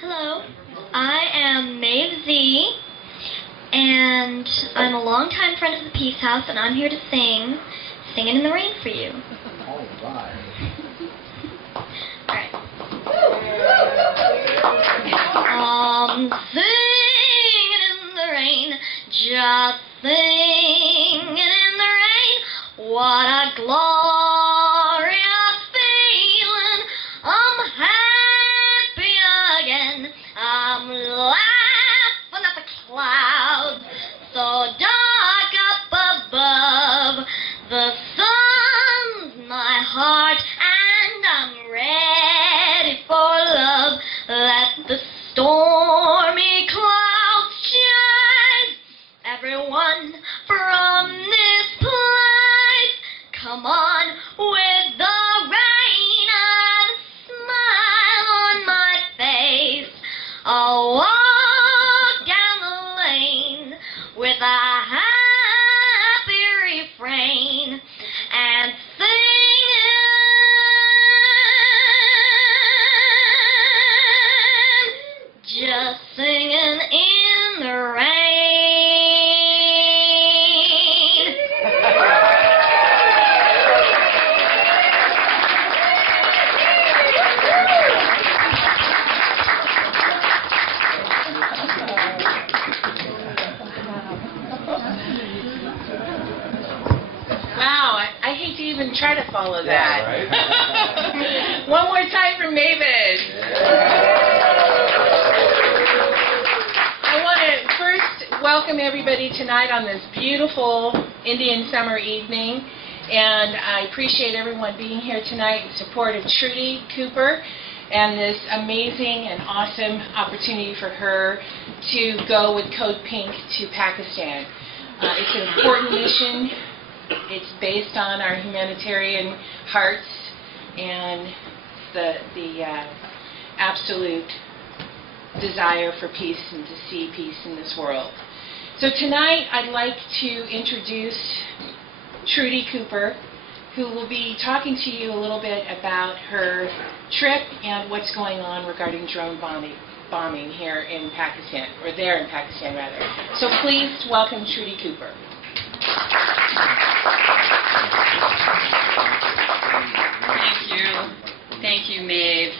Hello, I am Maeve Z, and I'm a longtime friend of the Peace House, and I'm here to sing Singing in the Rain for you. All right. Alright. I'm singing in the rain, just singing in the rain. What a glorious feeling. I'm happy again. I'm laughing at the clouds so dark up above. The sun's my heart and I'm ready for love. Let the stormy clouds chase everyone from this place. Come on with the rain and a smile on my face. I'll walk down the lane with a happy refrain and just singing in the rain. Wow, I hate to even try to follow that. Yeah, right? One more time for Mavis. I want to first welcome everybody tonight on this beautiful Indian summer evening, and I appreciate everyone being here tonight in support of Trudy Cooper and this amazing and awesome opportunity for her to go with Code Pink to Pakistan. It's an important mission. It's based on our humanitarian hearts and the absolute desire for peace and to see peace in this world. So tonight I'd like to introduce Trudy Cooper, who will be talking to you a little bit about her trip and what's going on regarding drone bombing here in Pakistan, or there in Pakistan rather. So please welcome Trudy Cooper. Thank you. Thank you, Maeve.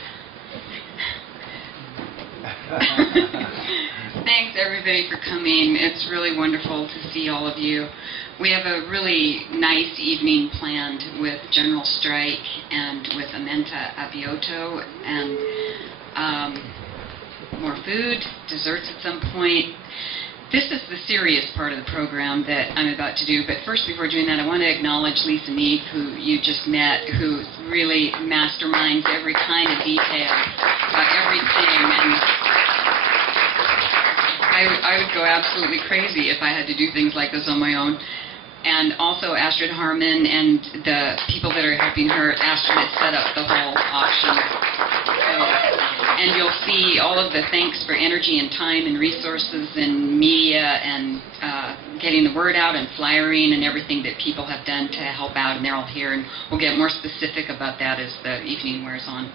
Thanks, everybody, for coming. It's really wonderful to see all of you. We have a really nice evening planned with General Strike and with Amenta Abioto, and more food, desserts at some point. This is the serious part of the program that I'm about to do, but first, before doing that, I want to acknowledge Lisa Mead, who you just met, who really masterminds every kind of detail about everything, and I would go absolutely crazy if I had to do things like this on my own. And also Astrid Harmon and the people that are helping her. Astrid has set up the whole auction. And you'll see all of the thanks for energy and time and resources and media and getting the word out and flyering and everything that people have done to help out, and they're all here, and we'll get more specific about that as the evening wears on.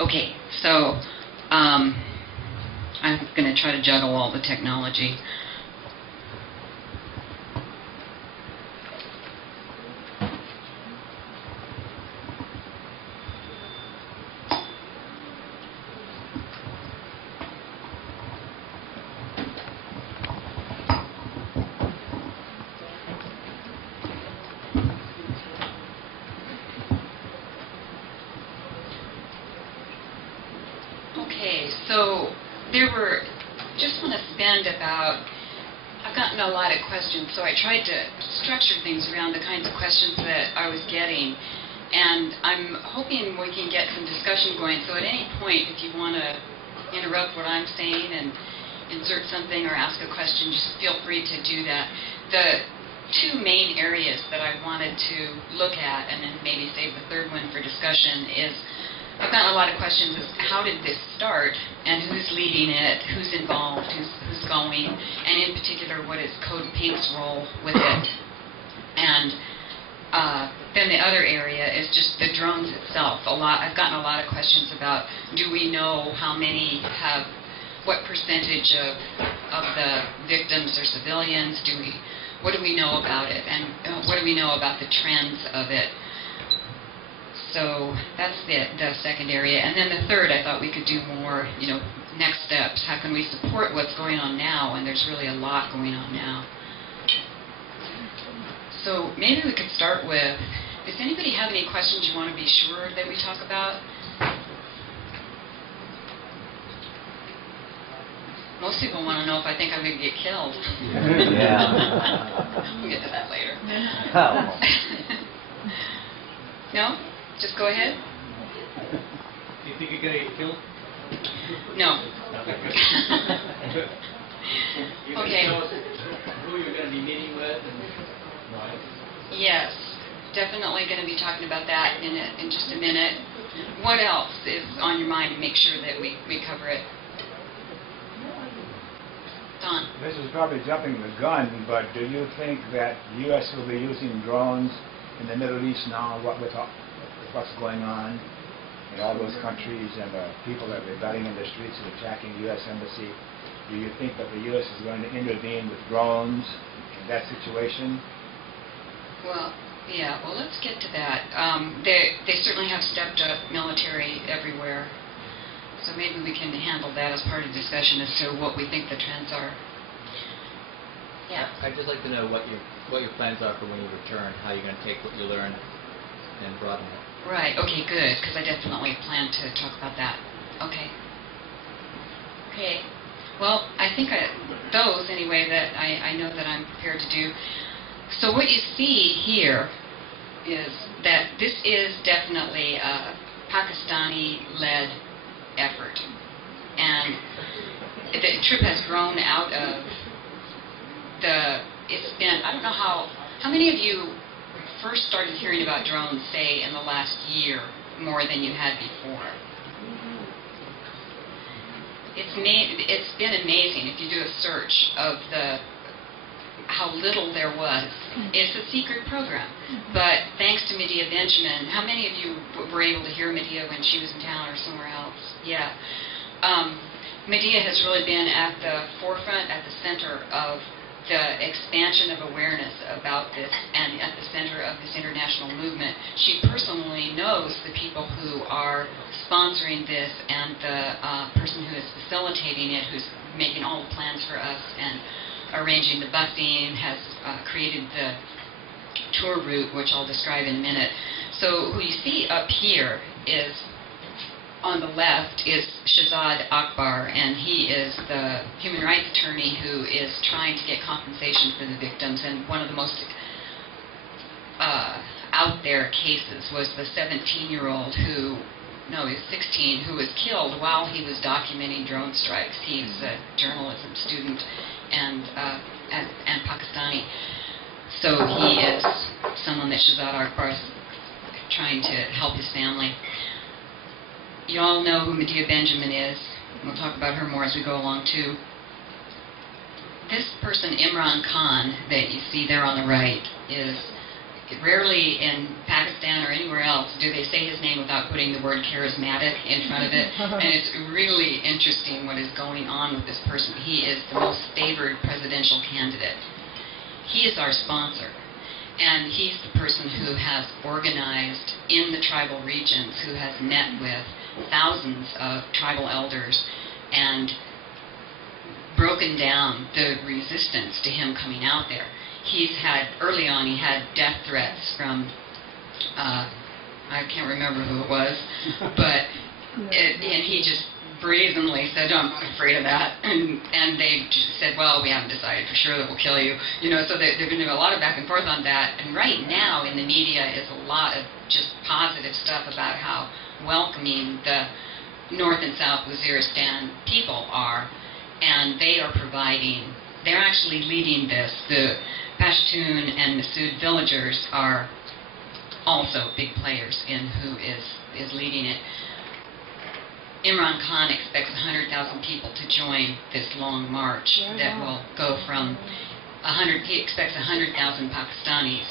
Okay, so I'm going to try to juggle all the technology. Okay, so just want to spend about, I've gotten a lot of questions, so I tried to structure things around the kinds of questions that I was getting, and I'm hoping we can get some discussion going, so at any point, if you want to interrupt what I'm saying and insert something or ask a question, just feel free to do that. The two main areas that I wanted to look at, and then maybe save the third one for discussion, is I've gotten a lot of questions as how did this start, and who's leading it, who's involved, who's going, and in particular, what is Code Pink's role with it. And Then the other area is just the drones itself. I've gotten a lot of questions about, do we know how many have, what percentage of the victims are civilians? What do we know about it? And what do we know about the trends of it? So that's the second area. And then the third, I thought we could do more, next steps. How can we support what's going on now? And there's really a lot going on now. So maybe we could start with, does anybody have any questions you want to be sure that we talk about? Most people want to know if I think I'm going to get killed. Yeah. We'll get to that later. Oh. No? Just go ahead? Do you think you're going to get killed? No. You Okay. can tell us who you're going to be meeting with and why? Yes, definitely going to be talking about that in just a minute. What else is on your mind to make sure that we cover it? Don? This is probably jumping the gun, but do you think that the U.S. will be using drones in the Middle East now, with what's going on in all those countries and the people that are rebelling in the streets and attacking the U.S. Embassy? Do you think that the U.S. is going to intervene with drones in that situation? Well, yeah, let's get to that. They certainly have stepped up military everywhere. So maybe we can handle that as part of the discussion as to what we think the trends are. Yeah. I'd just like to know what your plans are for when you return, how you're going to take what you learn and broaden it. Right, okay, good, because I definitely plan to talk about that. Okay. Okay. Well, I think those, anyway, that I know that I'm prepared to do. So what you see here is that this is definitely a Pakistani-led effort. And the trip has grown out of it's been, I don't know how many of you first started hearing about drones, say, in the last year more than you had before? It's been amazing if you do a search of how little there was. It's a secret program. But thanks to Medea Benjamin, how many of you were able to hear Medea when she was in town or somewhere else? Yeah. Medea has really been at the forefront, at the center of the expansion of awareness about this and at the center of this international movement. She personally knows the people who are sponsoring this and the person who is facilitating it, who's making all the plans for us and arranging the busing, has created the tour route, which I'll describe in a minute. So who you see up here is, on the left, is Shahzad Akbar, and he is the human rights attorney who is trying to get compensation for the victims. And one of the most out there cases was the 17-year-old he's 16, who was killed while he was documenting drone strikes. He was a journalism student and Pakistani. So he is someone that Shahzad Akbar is trying to help his family. You all know who Medea Benjamin is. We'll talk about her more as we go along, too. This person, Imran Khan, that you see there on the right, is rarely in Pakistan or anywhere else do they say his name without putting the word charismatic in front of it. And it's really interesting what is going on with this person. He is the most favored presidential candidate. He is our sponsor. And he's the person who has organized in the tribal regions, who has met with thousands of tribal elders and broken down the resistance to him coming out there. Early on, he had death threats from, I can't remember who it was, but, and he just brazenly said, I'm not afraid of that. And they just said, well, we haven't decided for sure that we'll kill you. So they've been doing a lot of back and forth on that. And right now in the media is a lot of just positive stuff about how welcoming the North and South Waziristan people are. And they are they're actually leading this. The Pashtun and Masood villagers are also big players in who is leading it. Imran Khan expects 100,000 people to join this long march that will go from he expects 100,000 Pakistanis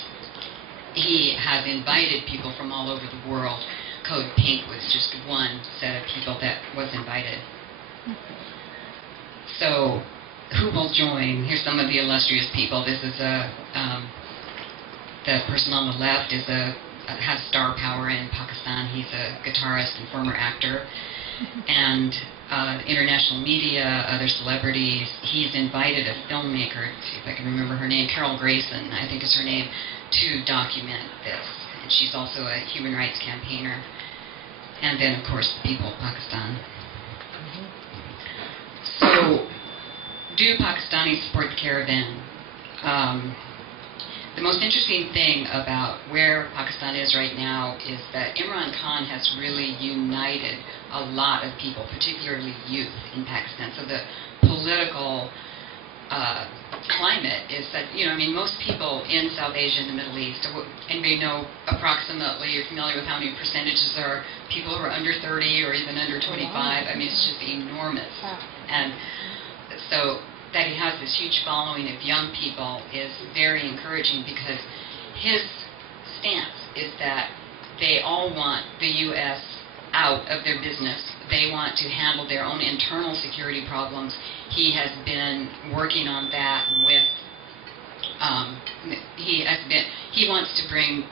he has invited people from all over the world. Code Pink was just one set of people that was invited. So, who will join? Here's some of the illustrious people. This is the person on the left has star power in Pakistan. He's a guitarist and former actor. And international media, other celebrities. He's invited a filmmaker, let's see if I can remember her name, Carol Grayson, I think is her name, to document this. And she's also a human rights campaigner. And then, of course, the people of Pakistan. So, do Pakistanis support the caravan? The most interesting thing about where Pakistan is right now is that Imran Khan has really united a lot of people, particularly youth in Pakistan. So the political climate is that, most people in South Asia and the Middle East, and they know approximately, you're familiar with how many percentages are people who are under 30 or even under 25. I mean, it's just enormous. And so that he has this huge following of young people is very encouraging, because his stance is that they all want the U.S. out of their business. They want to handle their own internal security problems. He has been working on that with, he wants to bring,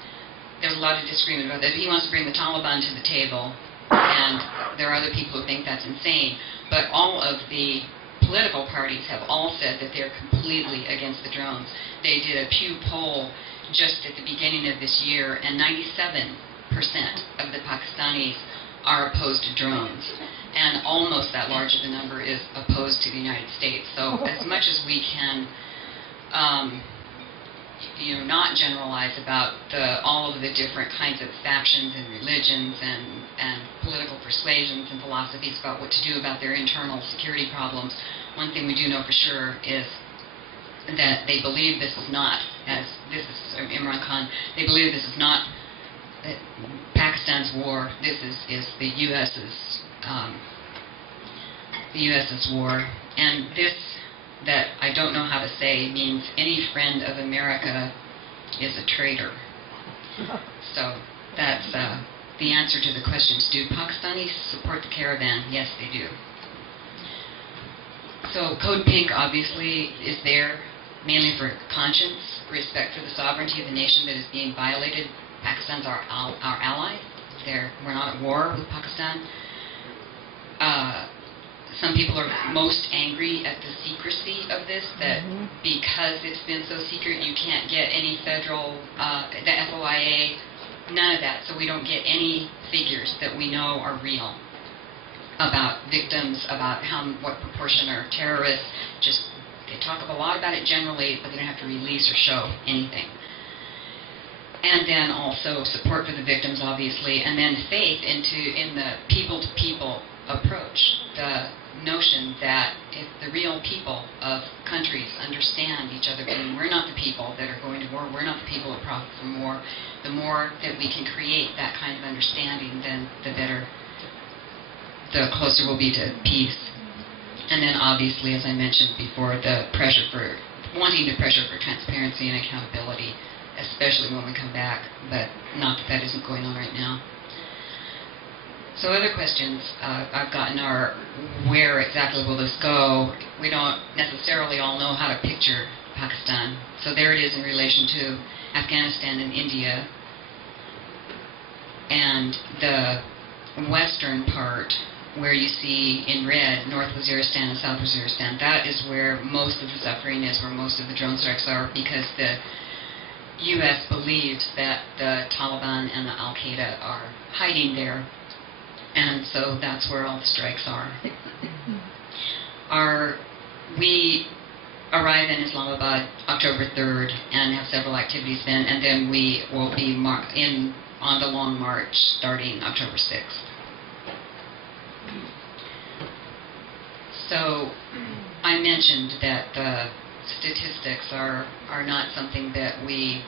there's a lot of disagreement about that, he wants to bring the Taliban to the table, and there are other people who think that's insane, but all of the political parties have all said that they're completely against the drones. They did a Pew poll just at the beginning of this year, and 97% of the Pakistanis are opposed to drones, and almost that large of a number is opposed to the United States. So as much as we can not generalize about all of the different kinds of factions and religions and political persuasions and philosophies about what to do about their internal security problems, one thing we do know for sure is that they believe this is not, as this is Imran Khan, they believe this is not Pakistan's war. This is the U.S.'s war, and this, that I don't know how to say, means any friend of America is a traitor. So that's the answer to the questions. Do Pakistanis support the caravan? Yes, they do. So Code Pink obviously is there mainly for conscience, respect for the sovereignty of the nation that is being violated. Pakistan's our ally. We're not at war with Pakistan. Some people are most angry at the secrecy of this, that because it's been so secret, you can't get any federal, the FOIA, none of that. So we don't get any figures that we know are real about victims, about what proportion are terrorists. Just, they talk a lot about it generally, but they don't have to release or show anything. And then also support for the victims, obviously, and then faith in the people-to-people approach. The notion that if the real people of countries understand each other, and we're not the people that are going to war, we're not the people that profit from war, the more that we can create that kind of understanding, then the better, the closer we'll be to peace. And then obviously, as I mentioned before, the pressure for, wanting the pressure for transparency and accountability, especially when we come back, but not that that isn't going on right now. So other questions I've gotten are, where exactly will this go? We don't necessarily all know how to picture Pakistan. So there it is in relation to Afghanistan and India. And the western part, where you see in red North Waziristan and South Waziristan, that is where most of the suffering is, where most of the drone strikes are, because the U.S. believes that the Taliban and the Al-Qaeda are hiding there. And so that's where all the strikes are. We arrive in Islamabad October 3rd and have several activities then, and then we will be on the Long March starting October 6th. So I mentioned that the statistics are not something that we...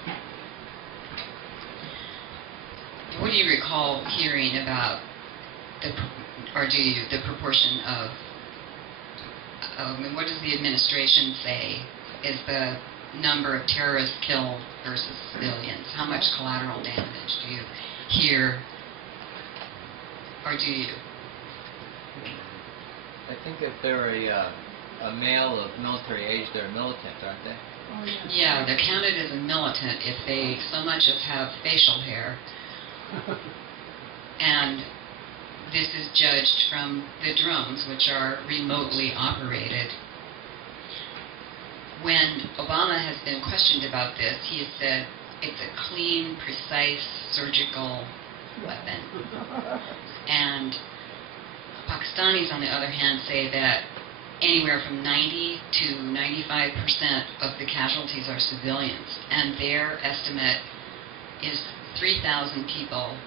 What do you recall hearing about, the proportion of, and what does the administration say is the number of terrorists killed versus civilians? How much collateral damage do you hear, or do you? I think if they're a male of military age, they're militant, aren't they? Oh, Yeah, they're counted as a militant if they so much as have facial hair. And this is judged from the drones, which are remotely operated. When Obama has been questioned about this, he has said it's a clean, precise, surgical weapon. And Pakistanis, on the other hand, say that anywhere from 90 to 95% of the casualties are civilians, and their estimate is 3,000 people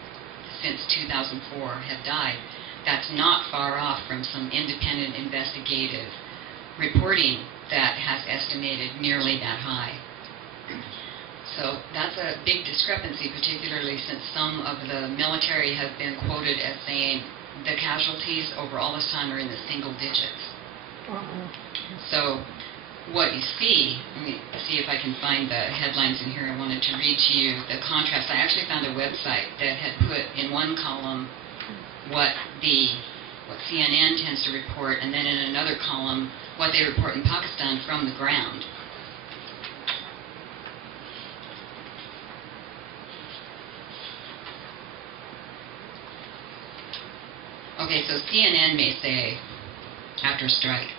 since 2004 have died. That's not far off from some independent investigative reporting that has estimated nearly that high. So that's a big discrepancy, particularly since some of the military have been quoted as saying the casualties over all this time are in the single digits. So what you see, let me see if I can find the headlines in here. I wanted to read to you the contrast. I actually found a website that had put in one column what CNN tends to report, and then in another column what they report in Pakistan from the ground. Okay, so CNN may say, after a strike,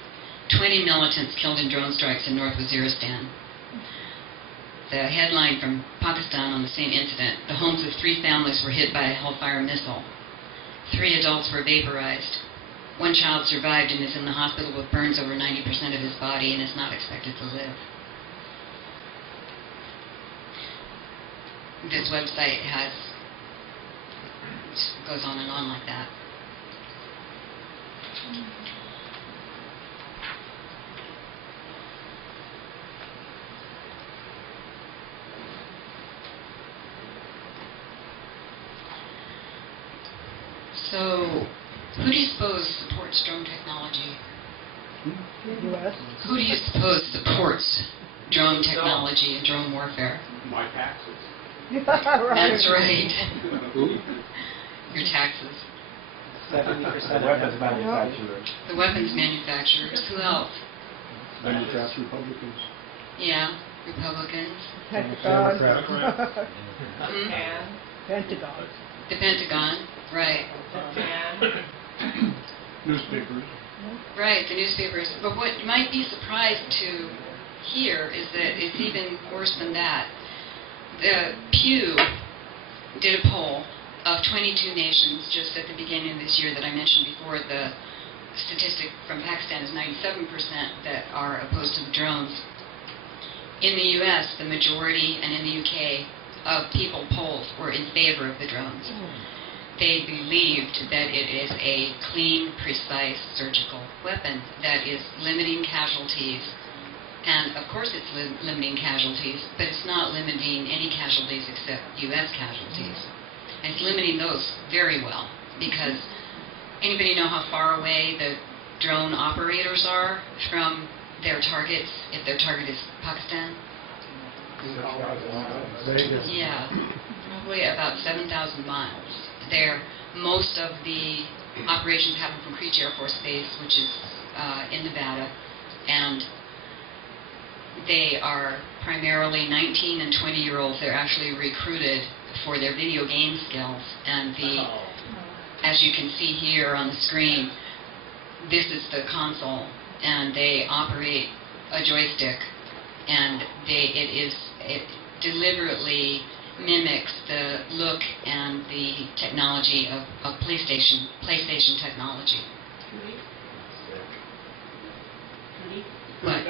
20 militants killed in drone strikes in North Waziristan. The headline from Pakistan on the same incident, the homes of 3 families were hit by a Hellfire missile. 3 adults were vaporized. 1 child survived and is in the hospital with burns over 90% of his body and is not expected to live. This website goes on and on like that. So, who do you suppose supports drone technology? U.S. Who do you suppose supports drone technology and drone warfare? My taxes. That's right. Who? Your taxes. 70% The weapons manufacturers. The weapons manufacturers. Who else? Manufacturer Republicans. Yeah, Republicans. Pentagon. Hmm? Pentagon. The Pentagon. Right. Newspapers. Right, the newspapers. But what you might be surprised to hear is that it's even worse than that. The Pew did a poll of 22 nations just at the beginning of this year that I mentioned before. The statistic from Pakistan is 97% that are opposed to the drones. In the U.S., the majority, and in the U.K., of people polled were in favor of the drones. They believed that it is a clean, precise, surgical weapon that is limiting casualties. And of course it's limiting casualties, but it's not limiting any casualties except U.S. casualties. And it's limiting those very well, because anybody know how far away the drone operators are from their targets, if their target is Pakistan? Yeah, probably about 7,000 miles. Most of the operations happen from Creech Air Force Base, which is in Nevada, and they are primarily 19 and 20-year-olds. They're actually recruited for their video game skills, and as you can see here on the screen, this is the console, and they operate a joystick, and it deliberately mimics the look and the technology of PlayStation technology. What?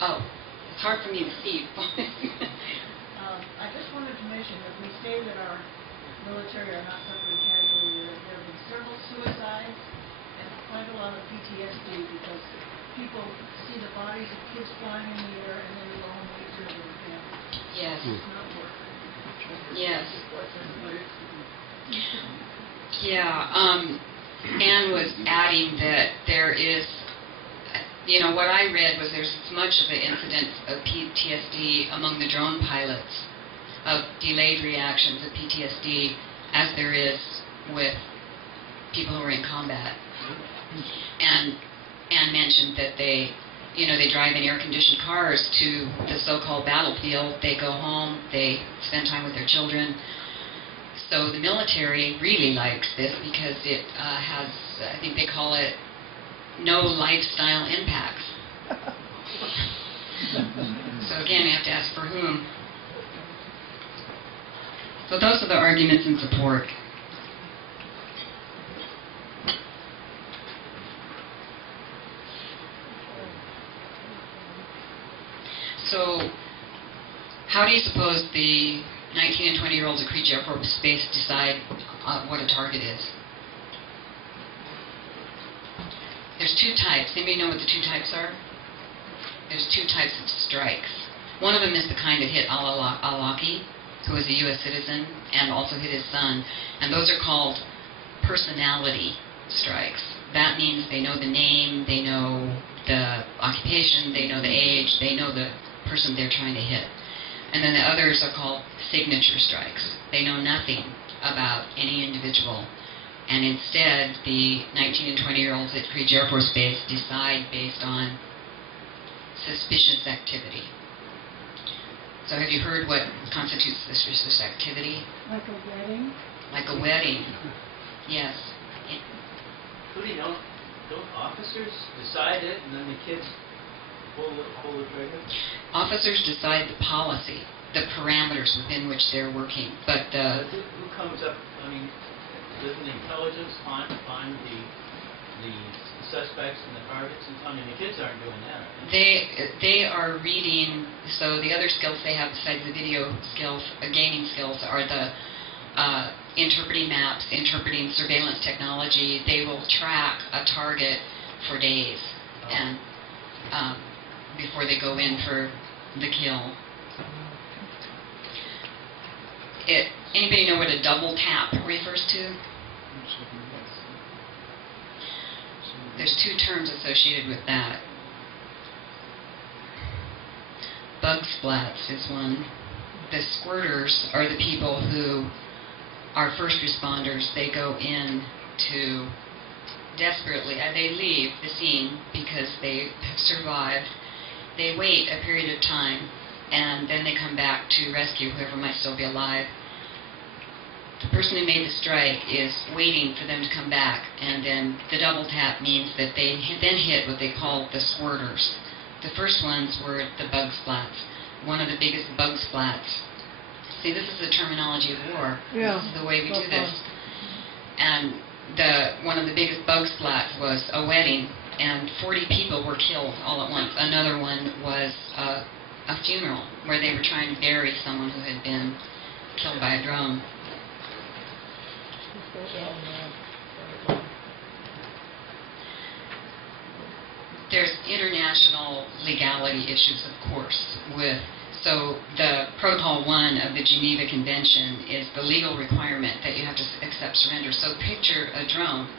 Oh, it's hard for me to see. I just wanted to mention that we say that our military are not suffering casualties. There have been several suicides and quite a lot of PTSD because people see the bodies of kids flying in the air and then they go home and eat dinner with their families. Yes. It's not work. Yes. Yeah. Anne was adding that there is you know, what I read was there's as much of an incidence of PTSD among the drone pilots, of delayed reactions of PTSD, as there is with people who are in combat. And mentioned that they, you know, they drive in air-conditioned cars to the so-called battlefield. They go home, they spend time with their children. So the military really likes this because it has, I think they call it, no lifestyle impacts. So again, we have to ask for whom. So those are the arguments in support. So how do you suppose the 19 and 20-year-olds at Crete Air Force Base decide what a target is? There's two types. Anybody know what the two types are? There's two types of strikes. One of them is the kind that hit al-Awlaki, who is a U.S. citizen, and also hit his son. And those are called personality strikes. That means they know the name, they know the occupation, they know the age, they know the person they're trying to hit. And then the others are called signature strikes. They know nothing about any individual. And instead, the 19 and 20-year-olds at Crete Air Force Base decide based on suspicious activity. So have you heard what constitutes suspicious activity? Like a wedding? Like a wedding. Yes. Trudy, don't officers decide it and then the kids pull the trigger? Officers decide the policy, the parameters within which they're working. But who comes up, I mean, doesn't the intelligence find the suspects and the targets and so on? And the kids aren't doing that, right? They are reading, so the other skills they have besides the video skills, gaming skills, are the interpreting maps, interpreting surveillance technology. They will track a target for days and before they go in for the kill. Anybody know what a double tap refers to? There's two terms associated with that. Bug splats is one. The squirters are the people who are first responders. They go in to desperately, they leave the scene because they have survived. They wait a period of time, and then they come back to rescue whoever might still be alive. The person who made the strike is waiting for them to come back, and then the double tap means that they then hit what they call the squirters. The first ones were the bug splats. One of the biggest bug splats. See, this is the terminology of war. Yeah. This is the way we do this. And one of the biggest bug splats was a wedding, and 40 people were killed all at once. Another one was a funeral where they were trying to bury someone who had been killed by a drone. There's international legality issues, of course, so the Protocol 1 of the Geneva Convention is the legal requirement that you have to accept surrender. So picture a drone.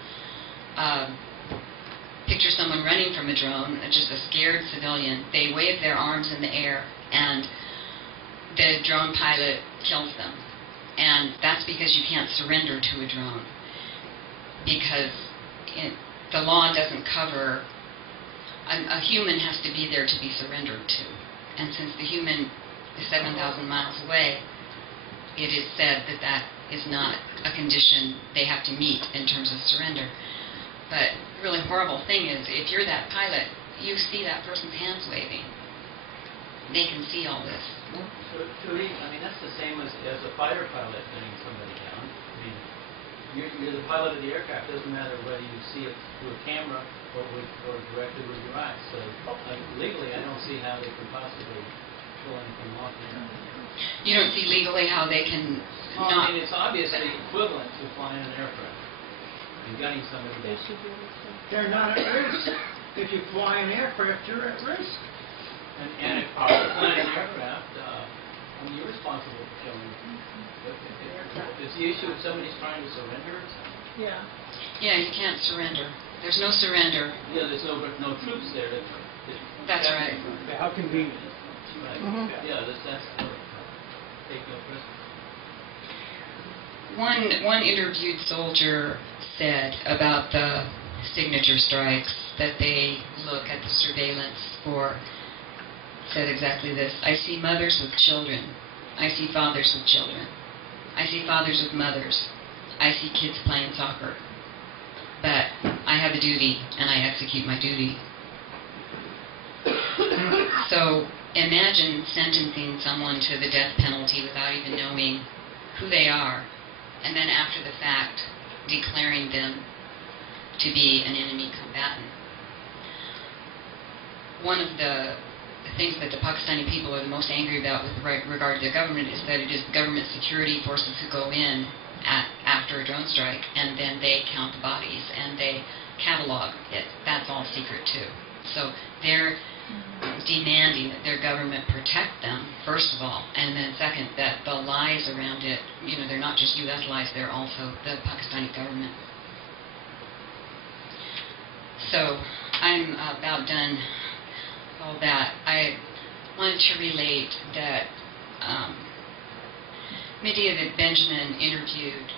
Picture someone running from a drone, just a scared civilian. They wave their arms in the air, and the drone pilot kills them. And that's because you can't surrender to a drone. Because the law doesn't cover... A human has to be there to be surrendered to. And since the human is 7,000 miles away, it is said that that is not a condition they have to meet in terms of surrender. But the really horrible thing is, if you're that pilot, you see that person's hands waving. They can see all this. So, Trudy, I mean, that's the same as a fighter pilot putting somebody down. I mean, you're the pilot of the aircraft. It doesn't matter whether you see it through a camera or directly with your eyes. So, legally, I don't see how they can possibly pull anything off there. You don't see legally how they can Well, not... I mean, it's obviously equivalent to flying an aircraft and gunning somebody down. They're not at risk. If you fly an aircraft, you're at risk. And if you're flying an aircraft, I mean, you're responsible for killing them. But it's the issue if somebody's trying to surrender. Yeah. Yeah, you can't surrender. There's no surrender. Yeah, there's no troops there. That's right. How convenient. Right. Mhm. Yeah, that's take no prisoners. One interviewed soldier said about the signature strikes that they look at the surveillance for, said exactly this: I see mothers with children. I see fathers with children. I see fathers with mothers. I see kids playing soccer. But I have a duty, and I execute my duty. So imagine sentencing someone to the death penalty without even knowing who they are, and then after the fact declaring them to be an enemy combatant. One of the things that the Pakistani people are the most angry about with regard to the government is that it is government security forces who go in after a drone strike, and then they count the bodies and they catalog it. That's all secret too. So they're demanding that their government protect them, first of all, and then second, that the lies around it, they're not just U.S. lies, they're also the Pakistani government. So I'm about done with all that. I wanted to relate that Medea that Benjamin interviewed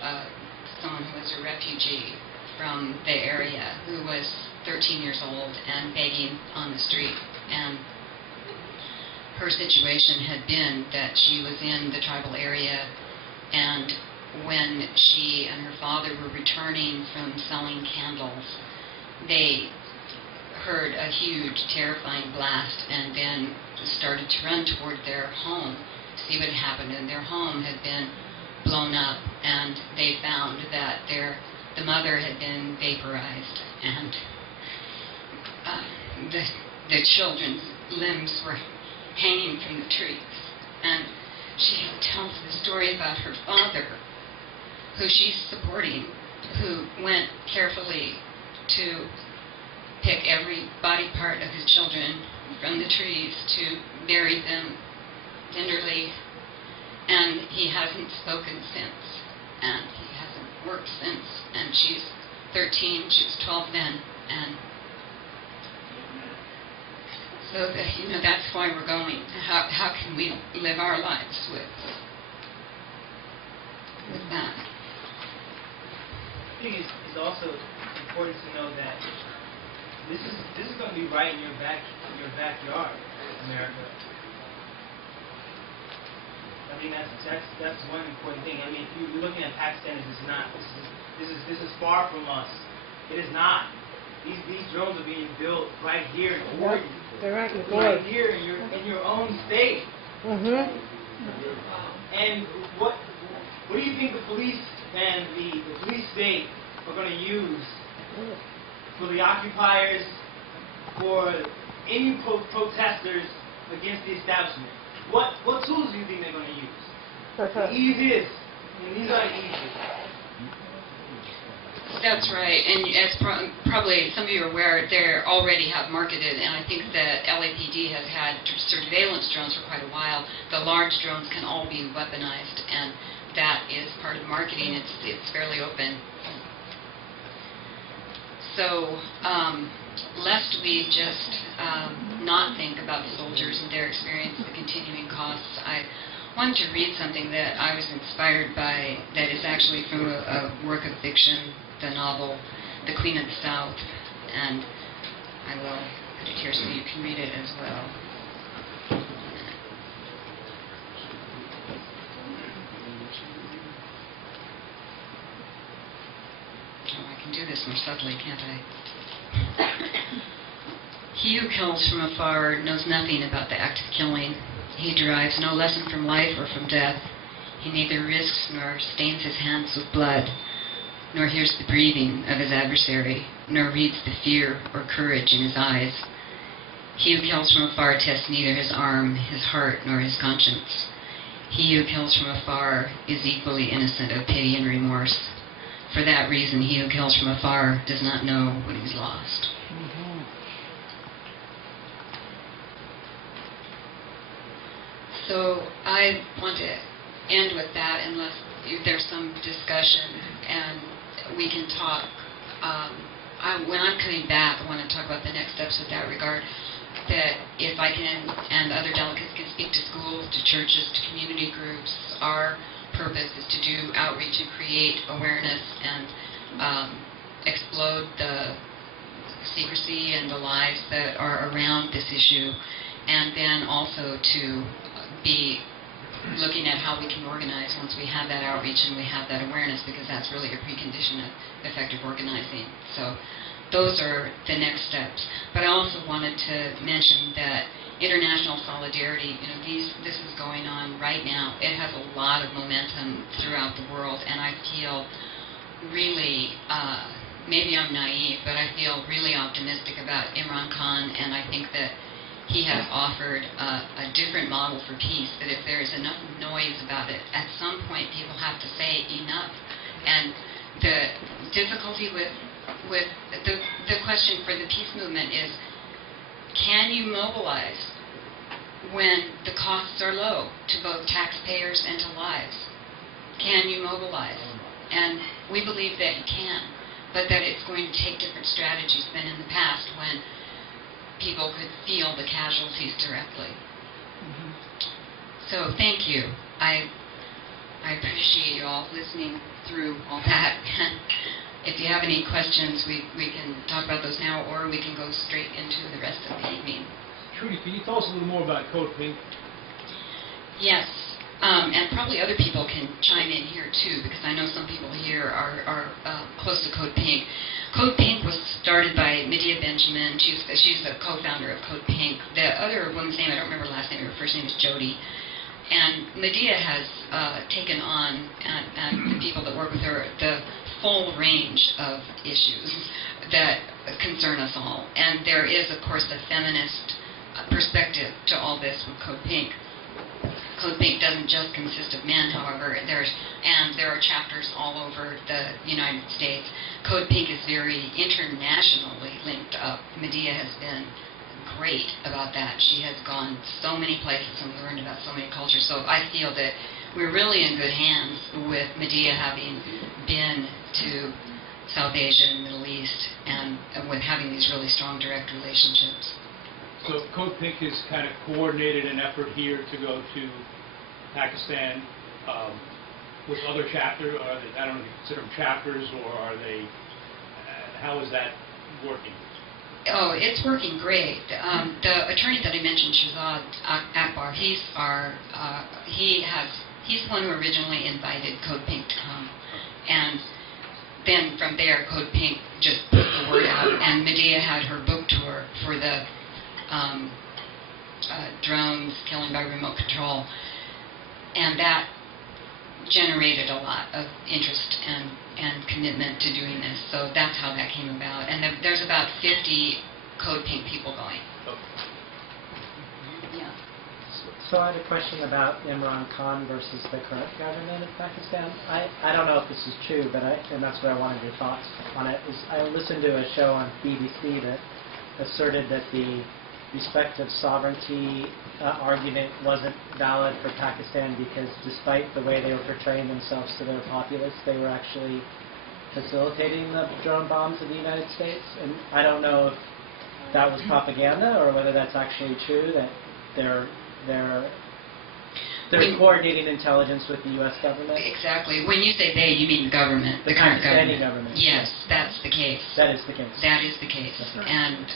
someone who was a refugee from the area who was 13 years old and begging on the street. And her situation had been that she was in the tribal area, and when she and her father were returning from selling candles, they heard a huge, terrifying blast and then started to run toward their home to see what had happened. And their home had been blown up, and they found that the mother had been vaporized, and the children's limbs were hanging from the trees. And she tells the story about her father, who she's supporting, who went carefully to pick every body part of his children from the trees to bury them tenderly, and he hasn't spoken since, and he hasn't worked since, and she's 13, she was 12 then, and so that's why we're going. How can we live our lives with that? I think it's also important to know that this is going to be right in your backyard, America. I mean, that's one important thing. I mean, if you're looking at Pakistan, this is far from us. It is not. These drones are being built right here in Oregon. They're right in the Right here in your own state. Mm-hmm. And what do you think the police and the police state are going to use for the occupiers, for any protesters against the establishment? What tools do you think they're going to use? The easiest. And these are easy. That's right, and as probably some of you are aware, they already have marketed, and I think that LAPD has had surveillance drones for quite a while. The large drones can all be weaponized, and that is part of the marketing. It's fairly open. So, lest we just not think about the soldiers and their experience, the continuing costs, I wanted to read something that I was inspired by that is actually from a work of fiction, the novel The Queen of the South, and I will put it here so you can read it as well. Oh, I can do this more subtly, can't I? He who kills from afar knows nothing about the act of killing. He derives no lesson from life or from death. He neither risks nor stains his hands with blood, nor hears the breathing of his adversary, nor reads the fear or courage in his eyes. He who kills from afar tests neither his arm, his heart, nor his conscience. He who kills from afar is equally innocent of pity and remorse. For that reason, he who kills from afar does not know what he's lost. Mm-hmm. So I want to end with that, unless there's some discussion, and we can talk. When I'm coming back, I want to talk about the next steps with that regard. That if I can, and other delegates can speak to schools, to churches, to community groups, our purpose is to do outreach and create awareness and explode the secrecy and the lies that are around this issue, and then also to be looking at how we can organize once we have that outreach and we have that awareness, because that's really a precondition of effective organizing. So those are the next steps. But I also wanted to mention that international solidarity, this is going on right now. It has a lot of momentum throughout the world, and I feel really, maybe I'm naive, but I feel really optimistic about Imran Khan, and I think that he has offered a different model for peace, that if there is enough noise about it, at some point people have to say enough. And the difficulty with the question for the peace movement is, can you mobilize when the costs are low to both taxpayers and to lives? Can you mobilize? And we believe that you can, but that it's going to take different strategies than in the past when people could feel the casualties directly. Mm-hmm. So thank you. I appreciate you all listening through all that. If you have any questions, we can talk about those now, or we can go straight into the rest of the evening. Trudy, can you tell us a little more about Code Pink? Yes, and probably other people can chime in here too, because I know some people here are close to Code Pink. Code Pink was started by Medea Benjamin. She's the co-founder of Code Pink. The other woman's name, I don't remember her last name, her first name is Jody. And Medea has taken on, and the people that work with her, the full range of issues that concern us all. And there is, of course, a feminist perspective to all this with Code Pink. Code Pink doesn't just consist of men, however, there are chapters all over the United States. Code Pink is very internationally linked up. Medea has been great about that. She has gone so many places and learned about so many cultures. So I feel that we're really in good hands with Medea having been to South Asia and Middle East, and with having these really strong direct relationships. So Code Pink has kind of coordinated an effort here to go to Pakistan with other chapters. I don't know if you consider them chapters, or are they? How is that working? Oh, it's working great. The attorney that I mentioned, Shahzad Akbar, he's the one who originally invited Code Pink to come, and then from there, Code Pink just put the word out, and Medea had her book tour for the drones killing by remote control, and that generated a lot of interest and commitment to doing this. So that's how that came about. And there's about 50 Code Pink people going. Yeah. So I had a question about Imran Khan versus the current government of Pakistan. I don't know if this is true, but and that's what I wanted your thoughts on it. I listened to a show on BBC that asserted that the respective sovereignty argument wasn't valid for Pakistan because despite the way they were portraying themselves to their populace, they were actually facilitating the drone bombs of the United States. And I don't know if that was propaganda or whether that's actually true, that they're coordinating intelligence with the U.S. government. Exactly. When you say they, you mean the government, the current government. Yes, that's the case. That is the case. That is the case. Right. And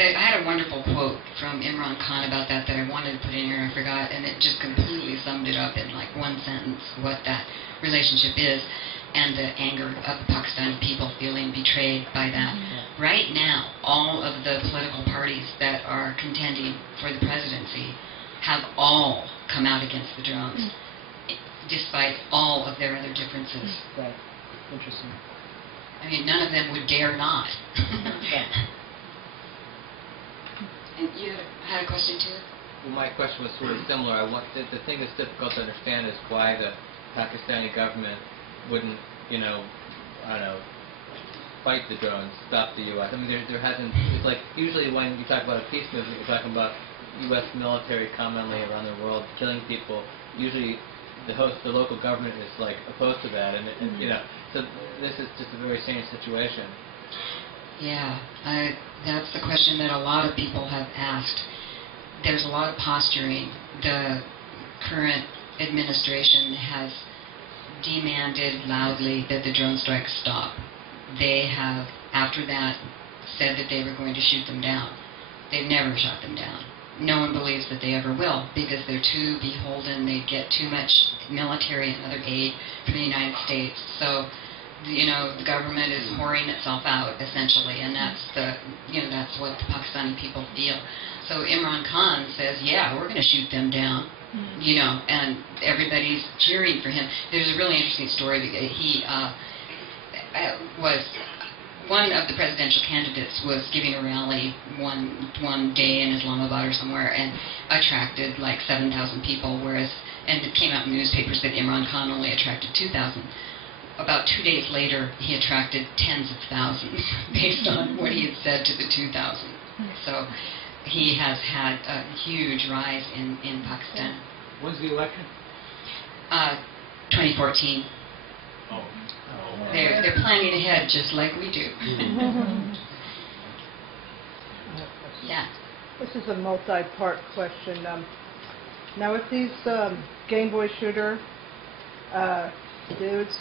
I had a wonderful quote from Imran Khan about that I wanted to put in here and I forgot, and it just completely summed it up in like one sentence, what that relationship is, and the anger of the Pakistani people feeling betrayed by that. Mm-hmm. Right now, all of the political parties that are contending for the presidency have all come out against the drones, despite all of their other differences. Right. Interesting. I mean, none of them would dare not. Yeah. And you had a question too? Well, my question was sort of similar. The thing that's difficult to understand is why the Pakistani government wouldn't, fight the drones, stop the U.S. I mean, there hasn't. It's like usually when you talk about a peace movement, you're talking about U.S. military commonly around the world killing people. Usually, the local government is like opposed to that, and So this is just a very serious situation. Yeah, that's the question that a lot of people have asked. There's a lot of posturing. The current administration has demanded loudly that the drone strikes stop. They have, after that, said that they were going to shoot them down. They've never shot them down. No one believes that they ever will, because they're too beholden. They get too much military and other aid from the United States. So, the government is whoring itself out, essentially, and that's that's what the Pakistani people feel. So Imran Khan says, yeah, we're going to shoot them down, and everybody's cheering for him. There's a really interesting story. He was one of the presidential candidates was giving a rally one day in Islamabad or somewhere and attracted like 7,000 people, and it came out in newspapers that Imran Khan only attracted 2,000. About 2 days later, he attracted tens of thousands based on what he had said to the 2,000. So he has had a huge rise in Pakistan. When's the election? 2014. Oh. They're planning ahead just like we do. Yeah. This is a multi-part question. Now, with these Game Boy shooter dudes,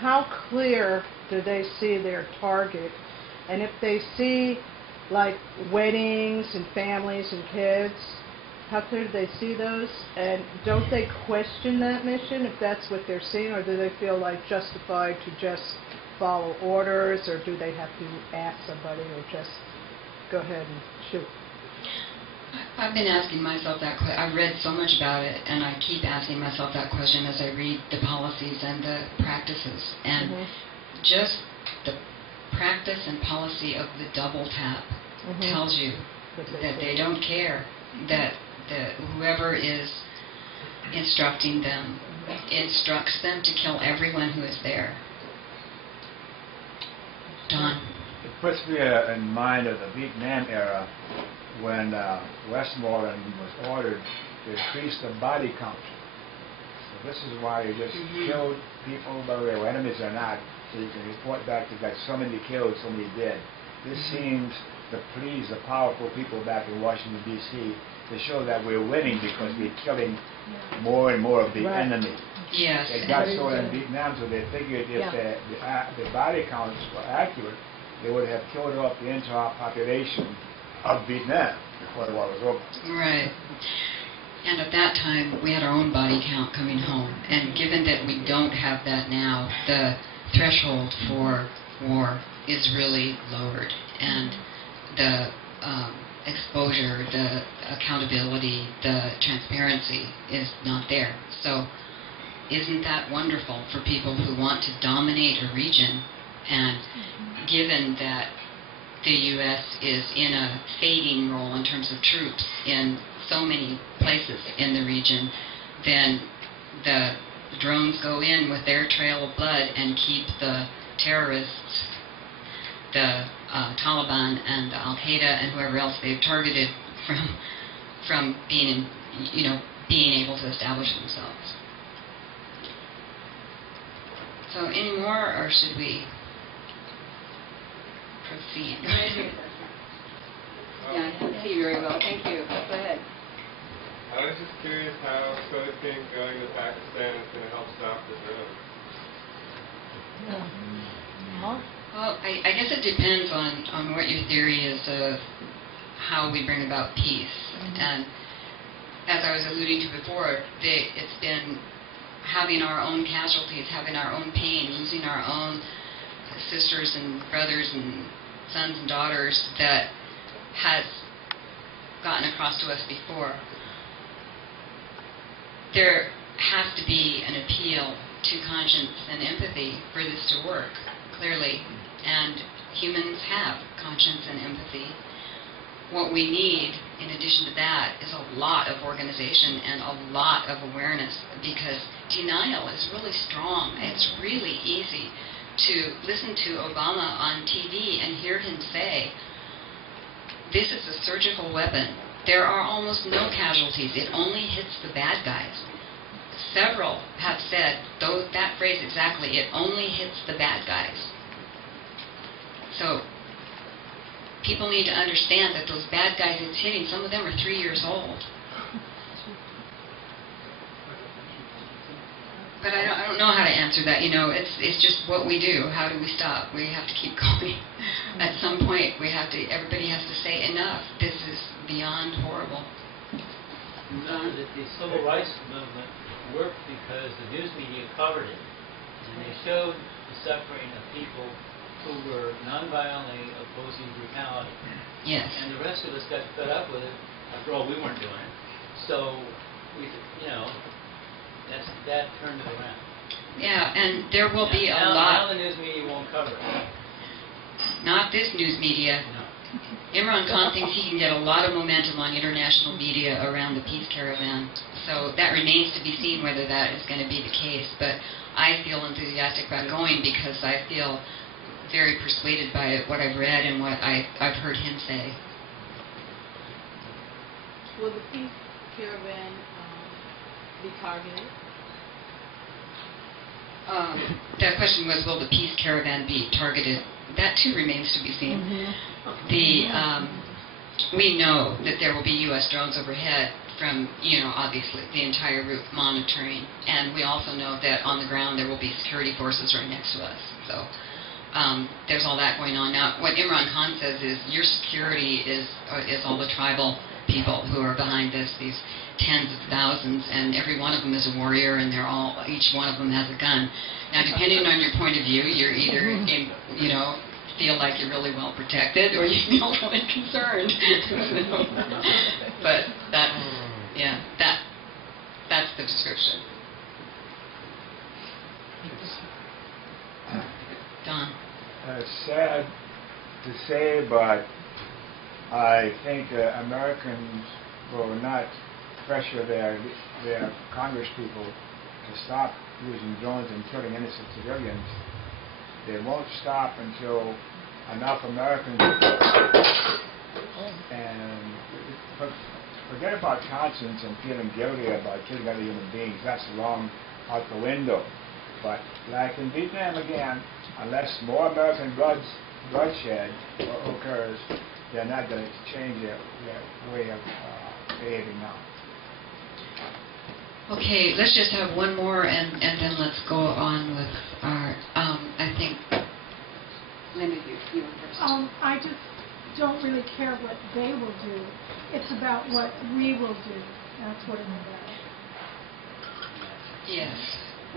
how clear do they see their target? And if they see, like, weddings and families and kids, how clear do they see those? And don't they question that mission if that's what they're seeing, or do they feel like justified to just follow orders, or do they have to ask somebody, or just go ahead and shoot? I've been asking myself that question. I read so much about it, and I keep asking myself that question as I read the policies and the practices. And just the practice and policy of the double tap tells you that they don't care, that whoever is instructing them instructs them to kill everyone who is there. Don? It puts me in mind of the Vietnam era when Westmoreland was ordered to increase the body count. So this is why you just killed people, whether they were enemies or not, so you can report back to that so many killed, so many dead. This seems to please the powerful people back in Washington, D.C., to show that we're winning because we're killing more and more of the enemy. Yes. It got so in Vietnam, so they figured if the body counts were accurate, they would have killed off the entire population of Vietnam before the war was over. Right. And at that time, we had our own body count coming home. And given that we don't have that now, the threshold for war is really lowered. And the exposure, the accountability, the transparency is not there. So isn't that wonderful for people who want to dominate a region? And given that the U.S. is in a fading role in terms of troops in so many places in the region, then the drones go in with their trail of blood and keep the terrorists, the Taliban and Al-Qaeda and whoever else they've targeted from being able to establish themselves. So any more, or should we proceed? Yeah, I can't see very well. Thank you. Go ahead. I was just curious how Code Pink going to Pakistan is going to help stop the drone. Well, I guess it depends on what your theory is of how we bring about peace. And as I was alluding to before, it's been having our own casualties, having our own pain, losing our own sisters and brothers and sons and daughters that has gotten across to us before. There has to be an appeal to conscience and empathy for this to work, clearly. And humans have conscience and empathy. What we need, in addition to that, is a lot of organization and a lot of awareness, because denial is really strong. It's really easy to listen to Obama on TV and hear him say, this is a surgical weapon. There are almost no casualties. It only hits the bad guys. several have said that phrase exactly, it only hits the bad guys. So people need to understand that those bad guys it's hitting, some of them are 3 years old. But I don't know how to answer that. It's just what we do. How do we stop? We have to keep going. At some point, everybody has to say enough. This is beyond horrible. The civil rights movement worked because the news media covered it, and they showed the suffering of people who were nonviolently opposing brutality. Yes. And the rest of us got fed up with it. After all, we weren't doing it. So, that turned it around. Yeah, and there will be a now lot. Now the news media won't cover it. Not this news media. No. Imran Khan thinks he can get a lot of momentum on international media around the peace caravan. So that remains to be seen whether that is going to be the case. But I feel enthusiastic about going because I feel very persuaded by what I've read and what I've heard him say. Will the peace caravan be targeted? That question was, will the peace caravan be targeted? That too remains to be seen. We know that there will be U.S. drones overhead from, obviously the entire route monitoring, and we also know that on the ground there will be security forces right next to us. So there's all that going on. Now, what Imran Khan says is your security is all the tribal people who are behind this, these tens of thousands, and every one of them is a warrior, and each one of them has a gun. Now, depending on your point of view, you're either feel like you're really well protected, or you feel really concerned. But that's the description. Don. Sad to say, but I think Americans will not pressure their Congress people to stop using drones and killing innocent civilians. They won't stop until enough Americans and forget about conscience and feeling guilty about killing other human beings. That's long out the window. But like in Vietnam again, unless more American bloodshed occurs, they're not going to change their way of behaving now. Okay, let's just have one more, and then let's go on with our. I think. Linda, you were first. I just don't really care what they will do. It's about what we will do. That's what it's about. Yes.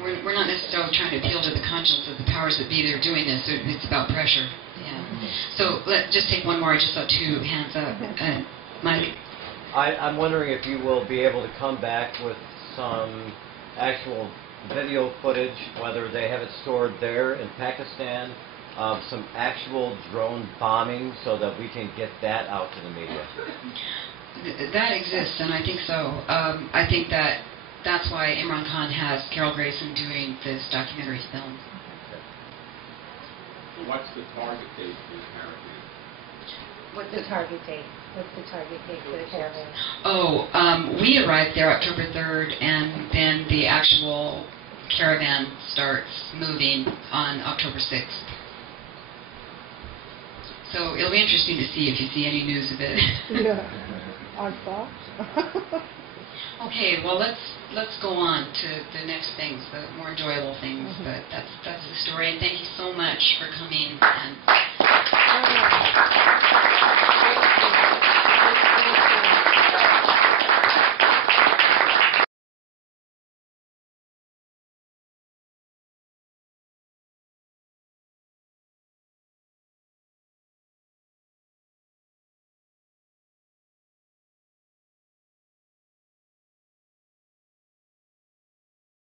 We're not necessarily trying to appeal to the conscience of the powers that be that are doing this. It's about pressure. Yeah. So let's just take one more. I just saw two hands up. Mike? I'm wondering if you will be able to come back with some actual video footage, whether they have it stored there in Pakistan, of some actual drone bombing so that we can get that out to the media. That exists, and I think so. I think that's why Imran Khan has Carol Grayson doing this documentary film. So what's the target date for the caravan? What's the target date? What's the target date for the caravan? We arrived there October 3rd, and then the actual caravan starts moving on October 6th. So it'll be interesting to see if you see any news of it. Yeah, on Fox. Okay, well let's go on to the next things, the more enjoyable things. But that's the story, and thank you so much for coming. And